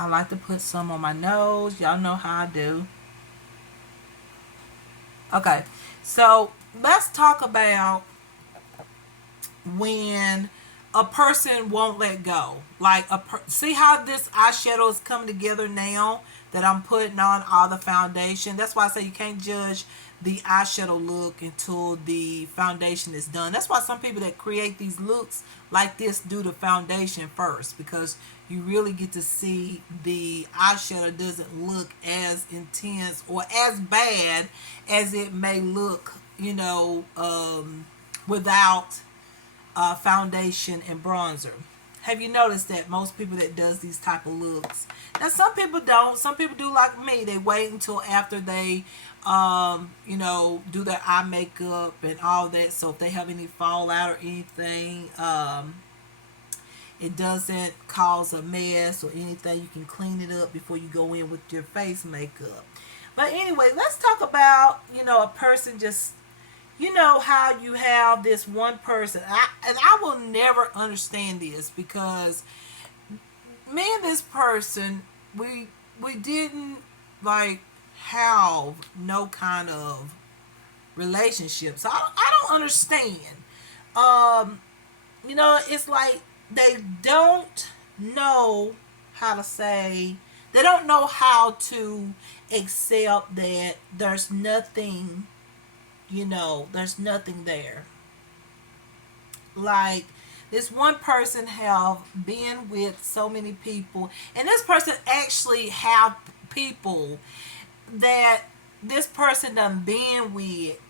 I like to put some on my nose. Y'all know how I do. Okay, so let's talk about when a person won't let go. Like see how this eyeshadow is coming together now that I'm putting on all the foundation. That's why I say you can't judge the eyeshadow look until the foundation is done. That's why some people that create these looks like this do the foundation first, because you really get to see the eyeshadow doesn't look as intense or as bad as it may look, without foundation and bronzer. Have you noticed that most people that does these type of looks, now some people don't, some people do like me, they wait until after they do their eye makeup and all that, so if they have any fallout or anything, it doesn't cause a mess or anything, you can clean it up before you go in with your face makeup. But anyway, let's talk about a person just, how you have this one person, and I will never understand this, because me and this person, we didn't like have no kind of relationship, so I don't understand. um it's like they don't know how to say, they don't know how to accept that there's nothing there. Like, this one person have been with so many people, and this person actually have people that this person done been with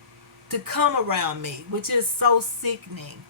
to come around me, which is so sickening.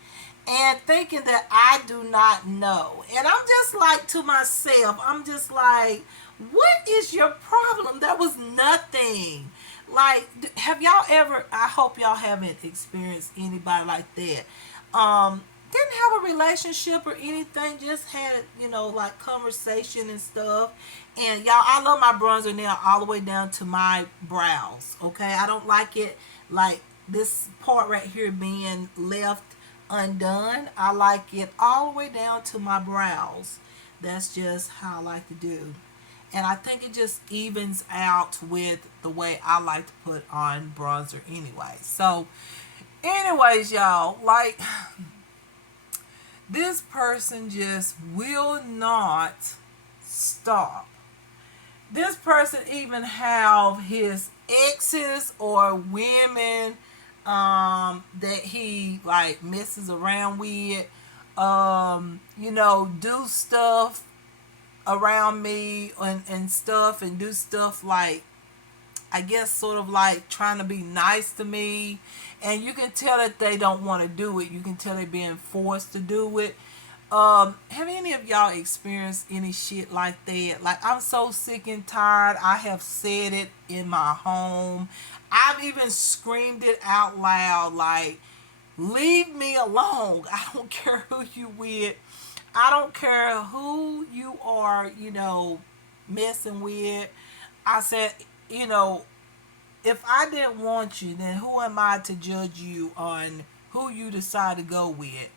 And thinking that I do not know. And I'm just like, to myself, I'm just like, what is your problem? That was nothing. Like, have y'all ever, I hope y'all haven't experienced anybody like that. Didn't have a relationship or anything, just had, like conversation and stuff. And y'all, I love my bronzer now all the way down to my brows. Okay, I don't like it like this part right here being left undone. I like it all the way down to my brows. That's just how I like to do. And I think it just evens out with the way I like to put on bronzer anyway. So, anyways, y'all, like, this person just will not stop. This person even have his exes or women that he like messes around with, do stuff around me and stuff, and do stuff like, I guess, sort of like trying to be nice to me. And you can tell that they don't want to do it. You can tell they're being forced to do it. Have any of y'all experienced any shit like that? Like, I'm so sick and tired. I have said it in my home. I've even screamed it out loud, like, leave me alone. I don't care who you with. I don't care who you are, messing with. I said, you know, if I didn't want you, then who am I to judge you on who you decide to go with?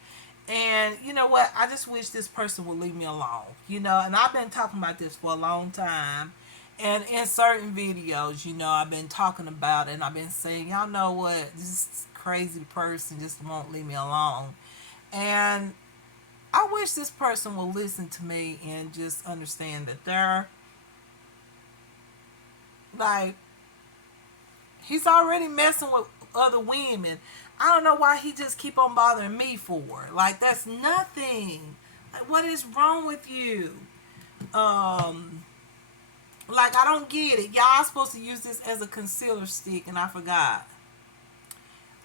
And you know what? I just wish this person would leave me alone. And I've been talking about this for a long time. And in certain videos, I've been talking about it, and I've been saying, y'all know what? This crazy person just won't leave me alone. And I wish this person will listen to me and just understand that they're like, he's already messing with other women. I don't know why he just keep on bothering me for. Like, that's nothing. Like, what is wrong with you? Like, I don't get it. Y'all supposed to use this as a concealer stick, and I forgot.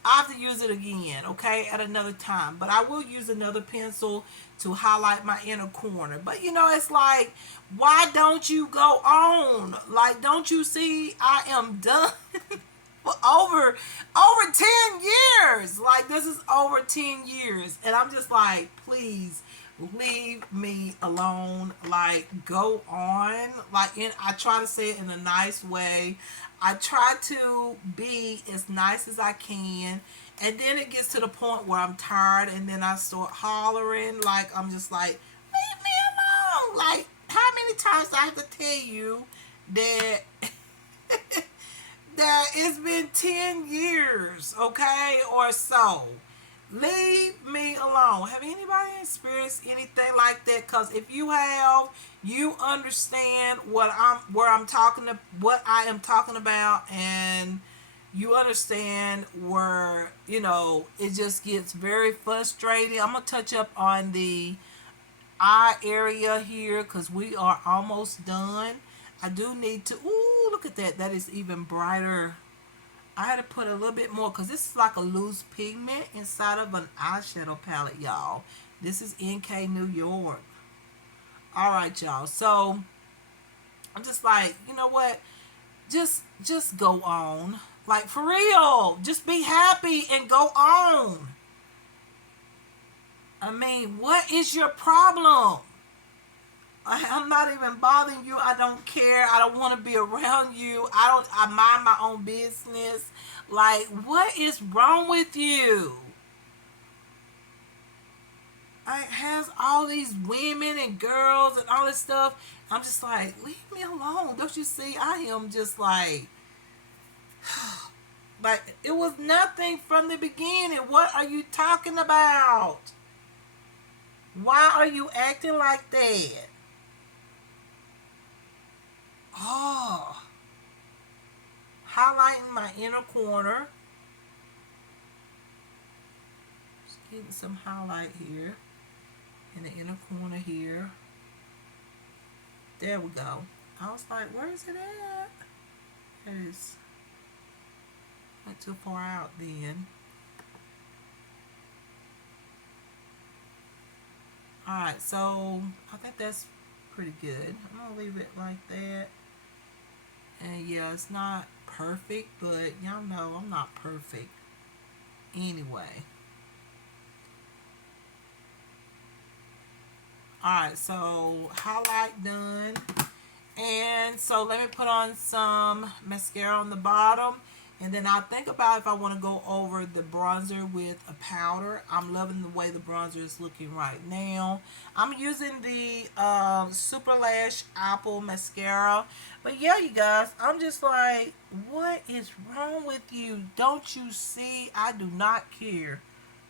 I have to use it again, okay, at another time. But I will use another pencil to highlight my inner corner. But it's like, why don't you go on? Like, don't you see I am done? For over 10 years. Like, this is over 10 years. And I'm just like, please leave me alone. Like, go on. Like, I try to say it in a nice way. I try to be as nice as I can. And then it gets to the point where I'm tired, and then I start hollering. Like, I'm just like, leave me alone. Like, how many times I have to tell you that that it's been 10 years, okay, or so. Leave me alone. Have anybody experienced anything like that? Because if you have, you understand what I am talking about, and you understand where, it just gets very frustrating. I'm gonna touch up on the eye area here because we are almost done. I do need to. Ooh, look at that. That is even brighter. I had to put a little bit more because this is like a loose pigment inside of an eyeshadow palette, y'all. This is NK New York. All right, y'all. So I'm just like, you know what? Just go on. Like, for real. Just be happy and go on. I mean, what is your problem? I'm not even bothering you. I don't care. I don't want to be around you. I mind my own business. Like, what is wrong with you? I has all these women and girls and all this stuff. I'm just like, leave me alone. Don't you see? I am just like it was nothing from the beginning. What are you talking about? Why are you acting like that? Oh, highlighting my inner corner. Just getting some highlight here in the inner corner here. There we go. I was like, where is it at? It is. Went too far out then. Alright, so I think that's pretty good. I'm going to leave it like that. And yeah, it's not perfect, but y'all know I'm not perfect anyway. Alright, so highlight done. And so let me put on some mascara on the bottom. And then I'll think about if I want to go over the bronzer with a powder. I'm loving the way the bronzer is looking right now. I'm using the Super Lash Apple Mascara. But yeah, you guys, I'm just like, what is wrong with you? Don't you see? I do not care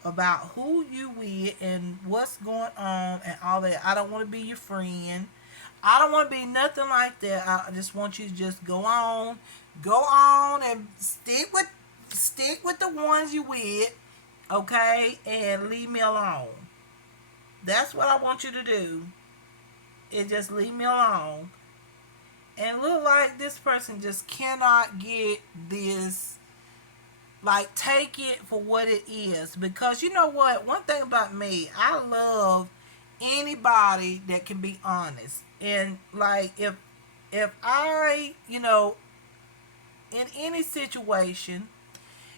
about who you with and what's going on and all that. I don't want to be your friend. I don't want to be nothing like that. I just want you to just go on and stick with the ones you with, okay, and leave me alone. That's what I want you to do. Is just leave me alone. And look like this person just cannot get this. Like, take it for what it is. Because you know what? One thing about me, I love anybody that can be honest. And like, if I, in any situation,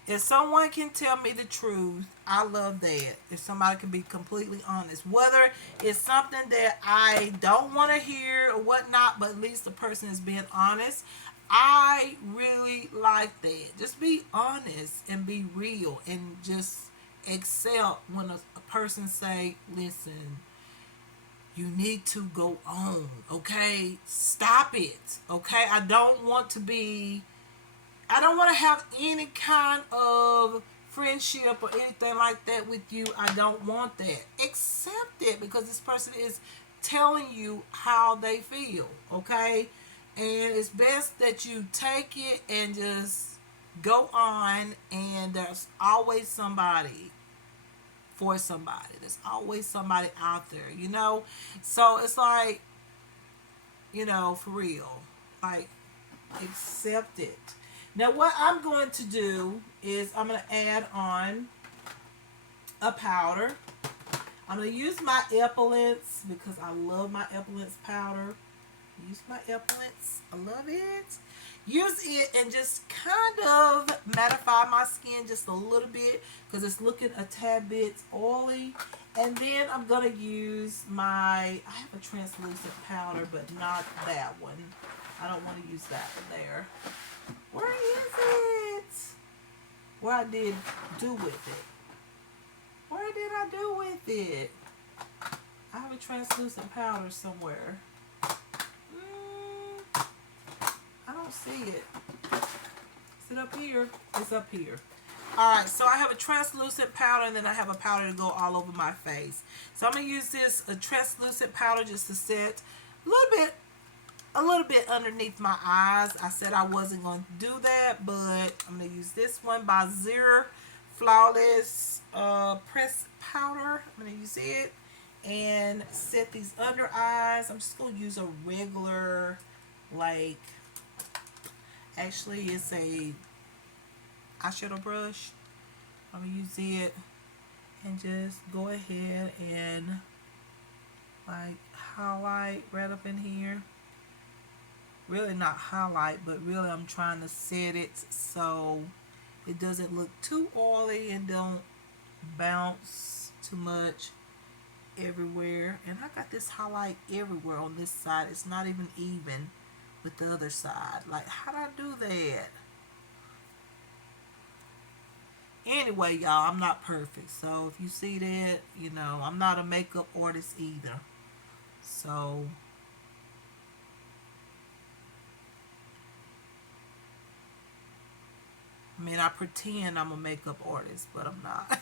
if someone can tell me the truth, I love that. If somebody can be completely honest, whether it's something that I don't want to hear or whatnot, but at least the person is being honest. I really like that. Just be honest and be real, and just accept when a person say, listen, you need to go on, okay? Stop it, okay? I don't want to have any kind of friendship or anything like that with you. I don't want that. Accept it, because this person is telling you how they feel, okay? And it's best that you take it and just go on, and there's always somebody for somebody. There's always somebody out there, So it's like, for real. Like, accept it. Now what I'm going to do is I'm going to add on a powder. I'm going to use my Epilance because I love my Epilance powder. Use my Epilance. I love it. Use it and just kind of mattify my skin just a little bit because it's looking a tad bit oily. And then I'm going to use I have a translucent powder, but not that one. I don't want to use that one there. Where is it? What I did do with it? Where did I do with it? I have a translucent powder somewhere. don't see it. Is it up here? It's up here. Alright, so I have a translucent powder and then I have a powder to go all over my face. So I'm going to use this a translucent powder just to set a little bit underneath my eyes. I said I wasn't going to do that, but I'm going to use this one by Zero Flawless Press Powder. I'm going to use it and set these under eyes. I'm just going to use a regular, like, actually it's a eyeshadow brush. I'm going to use it and just go ahead and like highlight right up in here. Really not highlight, but really I'm trying to set it so it doesn't look too oily and don't bounce too much everywhere. And I got this highlight everywhere on this side. It's not even with the other side. Like, how do I do that? Anyway, y'all, I'm not perfect. So if you see that, you know, I'm not a makeup artist either. So I mean, I pretend I'm a makeup artist, but I'm not.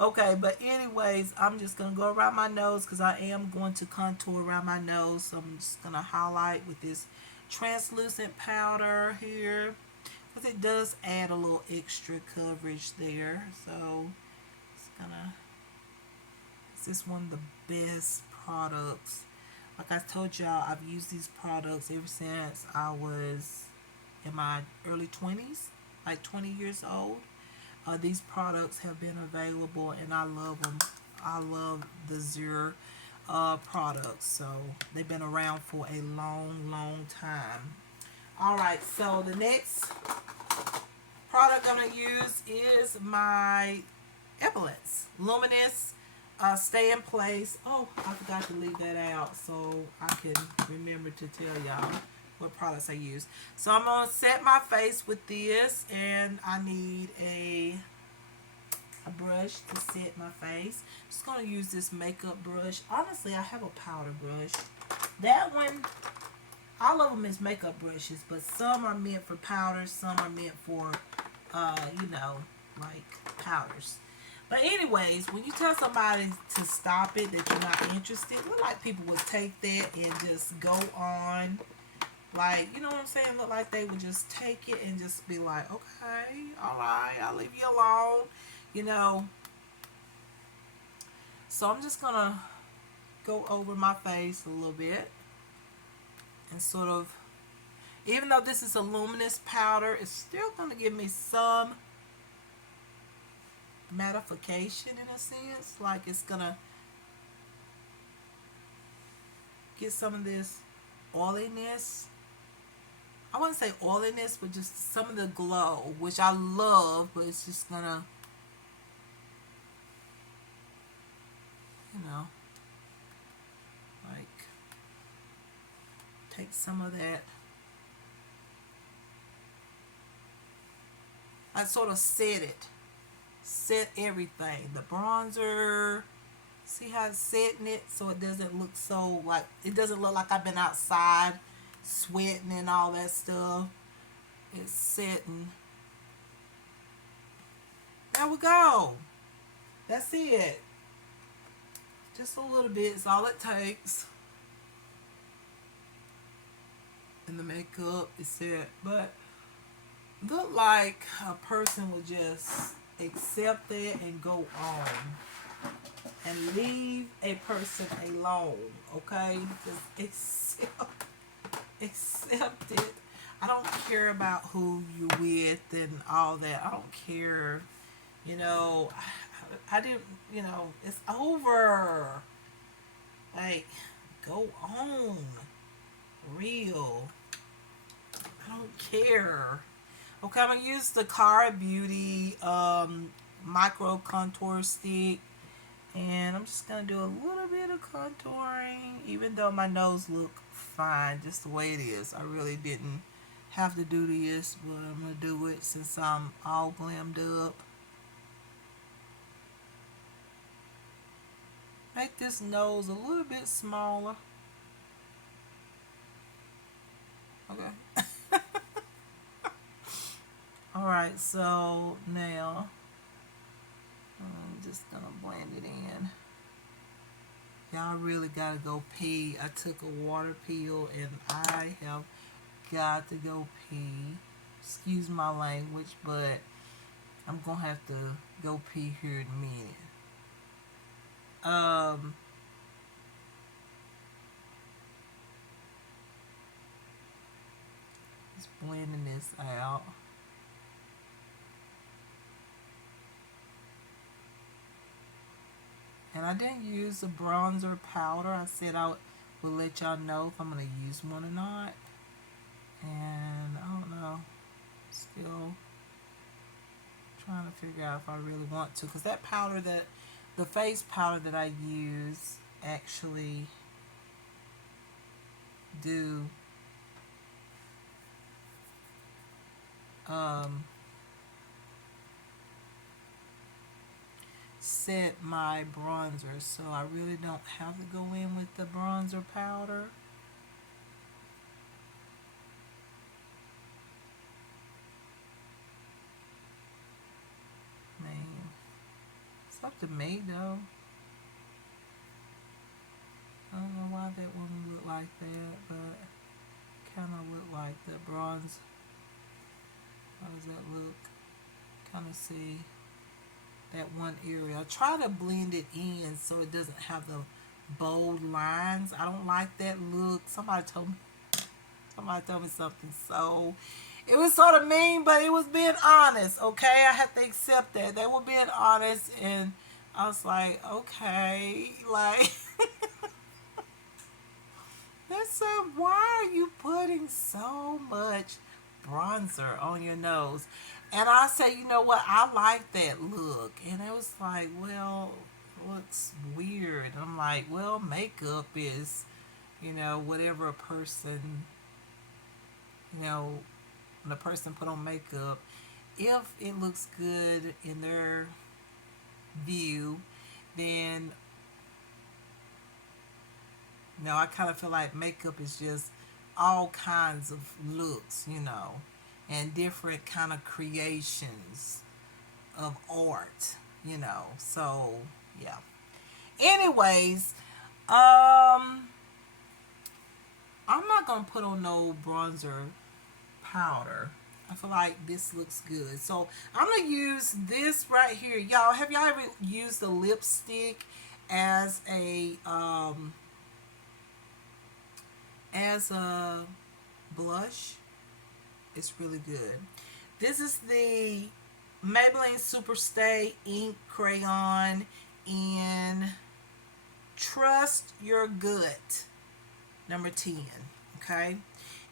Okay, but anyways, I'm just going to go around my nose because I am going to contour around my nose. So I'm just going to highlight with this translucent powder here because it does add a little extra coverage there. So it's just one of the best products. Like I told y'all, I've used these products ever since I was in my early 20s, like 20 years old. These products have been available and I love them. I love the Zero products. So they've been around for a long time. Alright, so the next product I'm going to use is my Evolence Luminous Stay in Place. Oh, I forgot to leave that out so I can remember to tell y'all what products I use. So I'm going to set my face with this, and I need a brush to set my face. I'm just going to use this makeup brush. Honestly, I have a powder brush. That one, all of them is makeup brushes, but some are meant for powders, some are meant for, you know, like powders. But anyways, when you tell somebody to stop it, that you're not interested, look like people would take that and just go on. Like, you know what I'm saying? Look like they would just take it and just be like, okay, alright, I'll leave you alone. You know. So I'm just going to go over my face a little bit. And sort of, even though this is a luminous powder, it's still going to give me some mattification in a sense. Like it's going to get some of this oiliness. I wouldn't say oiliness, but just some of the glow, which I love, but it's just going to, you know, like take some of that. I sort of set everything. The bronzer, see how it's setting it so it doesn't look so like, it doesn't look like I've been outside sweating and all that stuff. It's setting. There we go. That's it. Just a little bit is all it takes. And the makeup is set. But look like a person would just accept that and go on. And leave a person alone. Okay? Just accept it. I don't care about who you with and all that. I don't care. You know, I didn't, you know, it's over. Like, go on. Real. I don't care. Okay, I'm going to use the Cara Beauty Micro Contour Stick. And I'm just going to do a little bit of contouring. Even though my nose look fine just the way it is. I really didn't have to do this, but I'm going to do it since I'm all glammed up. Make this nose a little bit smaller. Okay. Alright, so now I'm just gonna blend it in. Y'all really gotta go pee. I took a water pill and I have got to go pee. Excuse my language, but I'm gonna have to go pee here in a minute. Um, just blending this out. And I didn't use a bronzer powder. I said I would let y'all know if I'm gonna use one or not. And I don't know. Still trying to figure out if I really want to, because that powder, that the face powder that I use, actually do um, set my bronzer, so I really don't have to go in with the bronzer powder. Man, it's up to me though. I don't know why that one look like that, but kind of look like the bronze. How does that look? Kind of see that one area. I try to blend it in so it doesn't have the bold lines. I don't like that look. Somebody told me something, so it was sort of mean, but it was being honest. Okay, I had to accept that they were being honest, and I was like, okay, like. They said, why are you putting so much bronzer on your nose? And I said, you know what? I like that look. And it was like, well, it looks weird. I'm like, well, makeup is, whatever a person, you know, when a person put on makeup, if it looks good in their view, then I kind of feel like makeup is just all kinds of looks, and different kind of creations of art, So, yeah. Anyways, I'm not gonna put on no bronzer powder. I feel like this looks good. So I'm gonna use this right here. Y'all ever used a lipstick as a blush? It's really good. This is the Maybelline Superstay Ink Crayon in Trust Your Gut, number 10. Okay?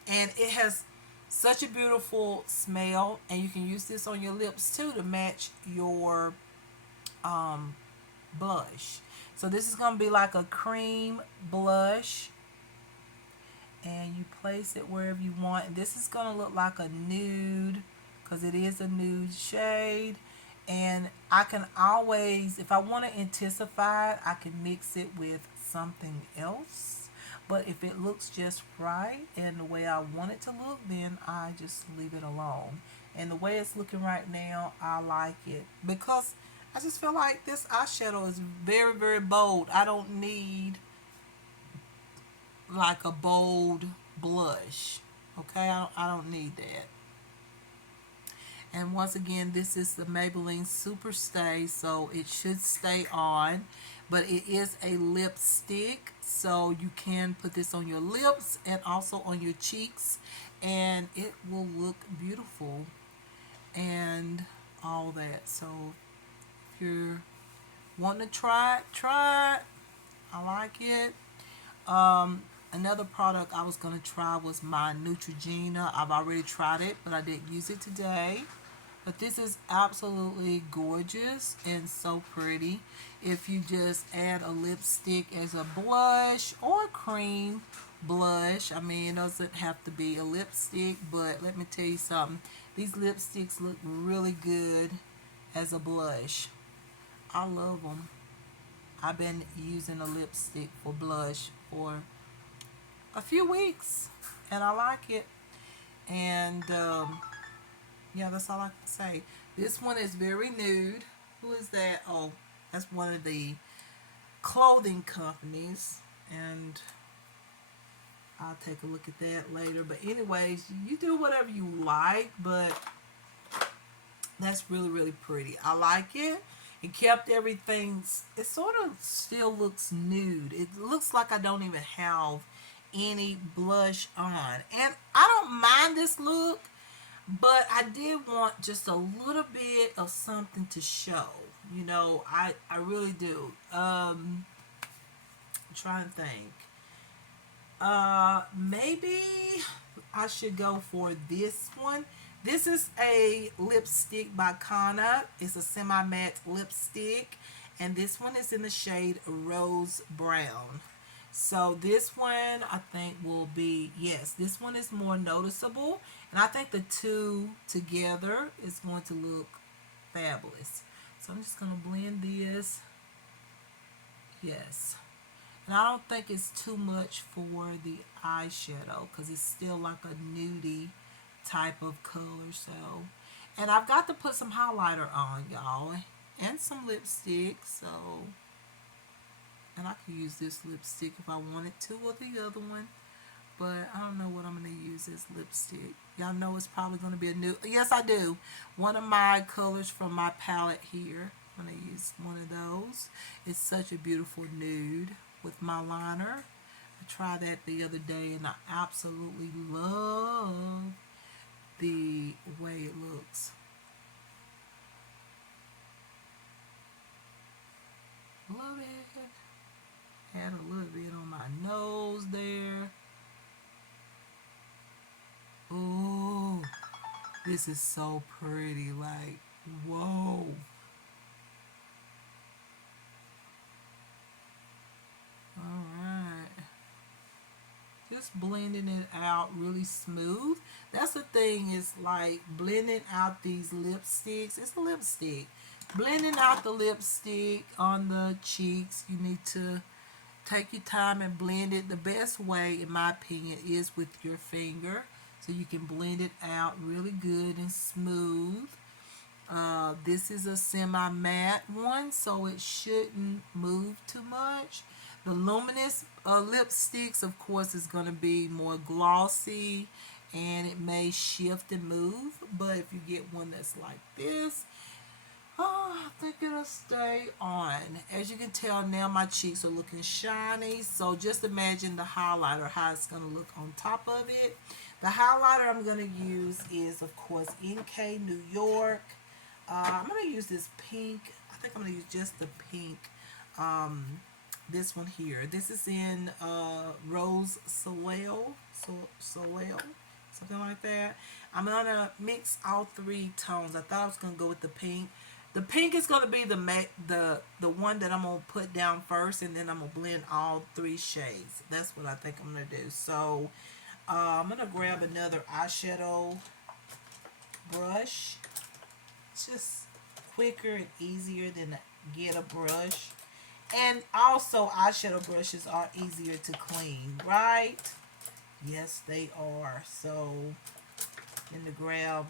And it has such a beautiful smell, and you can use this on your lips too to match your blush. So this is going to be like a cream blush, and you place it wherever you want. This is going to look like a nude because it is a nude shade. And I can always, if I want to intensify it, I can mix it with something else. But if it looks just right and the way I want it to look, then I just leave it alone. And the way it's looking right now, I like it because I just feel like this eyeshadow is very, very bold. I don't need like a bold blush. Okay, I don't need that. And once again, this is the Maybelline Super Stay, so it should stay on. But it is a lipstick, so you can put this on your lips and also on your cheeks, and it will look beautiful and all that. So if you're wanting to try it. I like it. Another product I was going to try was my Neutrogena. I've already tried it, but I didn't use it today. But this is absolutely gorgeous and so pretty. If you just add a lipstick as a blush or a cream blush, I mean, it doesn't have to be a lipstick, but let me tell you something. These lipsticks look really good as a blush. I love them. I've been using a lipstick for blush for a few weeks, and I like it. And yeah, that's all I can say. This one is very nude. Who is that? Oh, that's one of the clothing companies. And I'll take a look at that later. But anyways, you do whatever you like, but that's really, really pretty. I like it. It kept everything, it sort of still looks nude. It looks like I don't even have any blush on. And I don't mind this look, but I did want just a little bit of something to show. I really do. I'm trying to think. Maybe I should go for this one. This is a lipstick by Kana. It's a semi-matte lipstick, and this one is in the shade Rose Brown. So this one I think will be, yes, this one is more noticeable, and I think the two together is going to look fabulous. So I'm just going to blend this. Yes. And I don't think it's too much for the eyeshadow because it's still like a nudie type of color. So, and I've got to put some highlighter on, y'all, and some lipstick. So, and I could use this lipstick if I wanted to, or the other one. But I don't know what I'm going to use as lipstick. Y'all know it's probably going to be a new. Yes, I do. One of my colors from my palette here. I'm going to use one of those. It's such a beautiful nude with my liner. I tried that the other day and I absolutely love the way it looks. Love it. Add a little bit on my nose there. Oh, this is so pretty. Like, whoa. Alright. Just blending it out really smooth. That's the thing, is like blending out these lipsticks. It's a lipstick. Blending out the lipstick on the cheeks, you need to take your time and blend it. The best way, in my opinion, is with your finger. So you can blend it out really good and smooth. This is a semi-matte one, so it shouldn't move too much. The luminous lipsticks, of course, is going to be more glossy and it may shift and move. But if you get one that's like this, oh, I think it'll stay on. As you can tell now, my cheeks are looking shiny. So just imagine the highlighter, how it's going to look on top of it. The highlighter I'm going to use is, of course, NK New York. I'm going to use this pink. I think I'm going to use just the pink. This one here. This is in Rose Soleil. Soleil. Something like that. I'm going to mix all three tones. I thought I was going to go with the pink. The pink is going to be the one that I'm going to put down first, and then I'm going to blend all three shades. That's what I think I'm going to do. So I'm going to grab another eyeshadow brush. It's just quicker and easier than to get a brush. And also, eyeshadow brushes are easier to clean, right? Yes, they are. So, I'm going to grab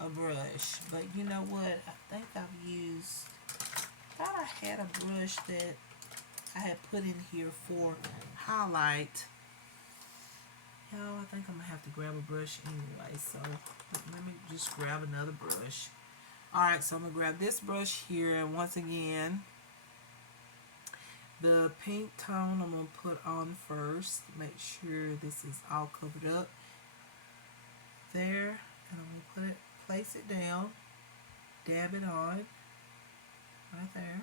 a brush. But you know what? I think I've used, I thought I had a brush that I had put in here for highlight. You know, I think I'm going to have to grab a brush anyway. So, let me just grab another brush. Alright, so I'm going to grab this brush here. And once again, the pink tone I'm going to put on first. Make sure this is all covered up. There. And I'm going to place it down. Dab it on. Right there.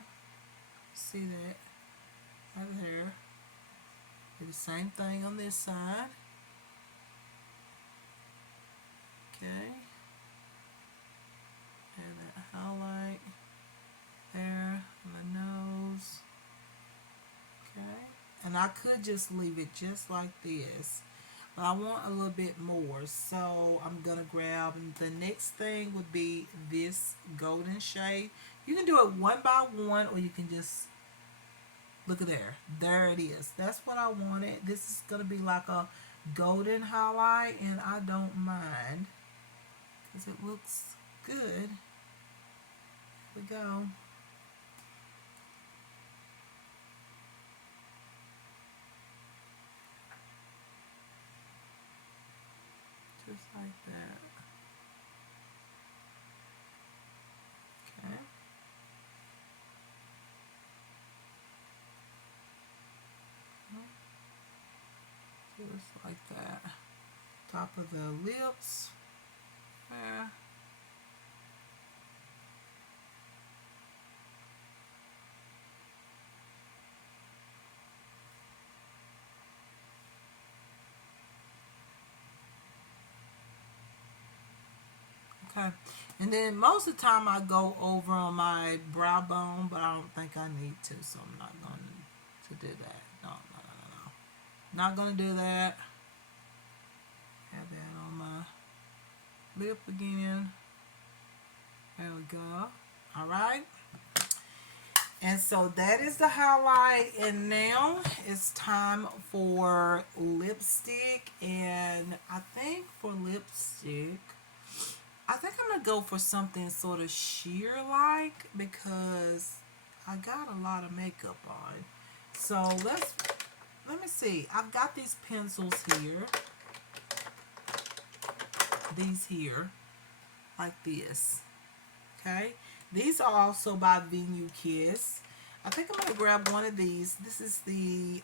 See that? Right there. Do the same thing on this side. Okay. And that highlight there on the nose. Okay. And I could just leave it just like this. But I want a little bit more. So I'm going to grab, the next thing would be this golden shade. You can do it one by one, or you can just, look at there. There it is. That's what I wanted. This is going to be like a golden highlight, and I don't mind because it looks good. Here we go. Just like that. Okay. Just like that. Top of the lips. Yeah. Okay. And then most of the time I go over on my brow bone, but I don't think I need to, so I'm not going to do that. No, no, no, no, no. Not going to do that. Have that on my lip again. There we go. All right. And so that is the highlight. And now it's time for lipstick. And I think for lipstick, I think I'm going to go for something sort of sheer like because I got a lot of makeup on. So let me see. I've got these pencils here. These here. Like this. Okay. These are also by Venue Kiss. I think I'm going to grab one of these. This is the